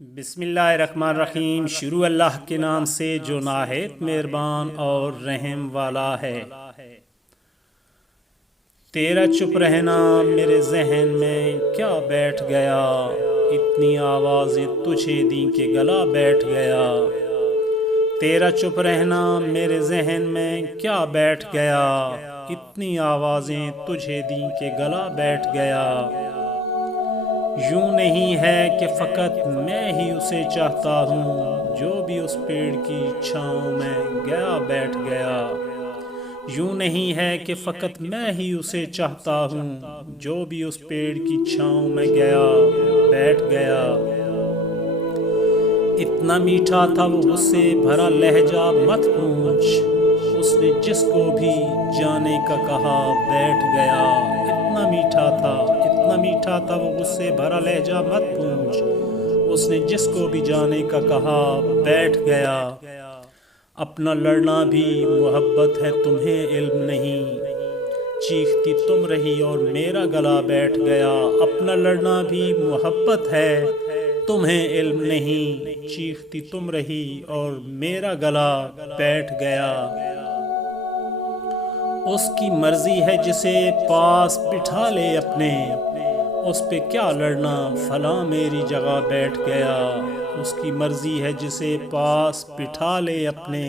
بسم اللہ الرحمن الرحیم۔ شروع اللہ کے نام سے جو نہایت مہربان اور رحم والا ہے۔ تیرا چپ رہنا میرے ذہن میں کیا بیٹھ گیا، اتنی آوازیں تجھے دیں کہ گلا بیٹھ گیا۔ تیرا چپ رہنا میرے ذہن میں کیا بیٹھ گیا، اتنی آوازیں تجھے دیں کہ گلا بیٹھ گیا۔ یوں نہیں ہے کہ فقط میں ہی اسے چاہتا ہوں، جو بھی اس پیڑ کی چھاؤں میں گیا بیٹھ گیا۔ یوں نہیں ہے کہ فقط میں ہی اسے چاہتا ہوں، جو بھی اس پیڑ کی چھاؤں میں گیا بیٹھ گیا۔ اتنا میٹھا تھا وہ غصے بھرا لہجہ مت پوچھ، اس نے جس کو بھی جانے کا کہا بیٹھ گیا۔ اتنا میٹھا تھا وہ غصے بھرا لہجہ مت پوچھ، اس نے جس کو بھی جانے کا کہا بیٹھ گیا۔ اپنا لڑنا بھی محبت ہے تمہیں علم نہیں، چیختی تم رہی اور میرا گلا بیٹھ گیا۔ اپنا لڑنا بھی محبت ہے تمہیں علم نہیں، چیختی تم رہی اور میرا گلا بیٹھ گیا۔ اس کی مرضی ہے جسے پاس بٹھا لے اپنے، اس پہ کیا لڑنا فلاں میری جگہ بیٹھ گیا۔ اس کی مرضی ہے جسے پاس بٹھا لے اپنے،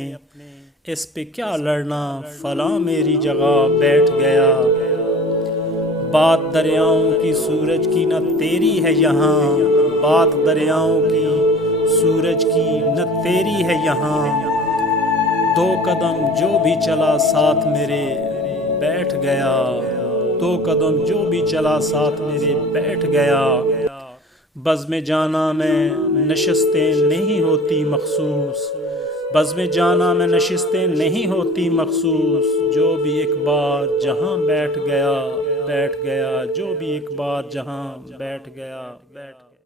اس پہ کیا لڑنا فلاں میری جگہ بیٹھ گیا۔ بات دریاؤں کی سورج کی نہ تیری ہے یہاں، بات دریاؤں کی سورج کی نہ تیری ہے یہاں۔ دو قدم جو بھی چلا ساتھ میرے بیٹھ گیا، دو قدم جو بھی چلا ساتھ میرے بیٹھ گیا۔ بزم جانا میں نشستیں نہیں ہوتی مخصوص، بزم جانا میں نشستیں نہیں ہوتی مخصوص، جو بھی ایک بار جہاں بیٹھ گیا بیٹھ گیا، جو بھی ایک بار جہاں بیٹھ گیا بیٹھ گیا۔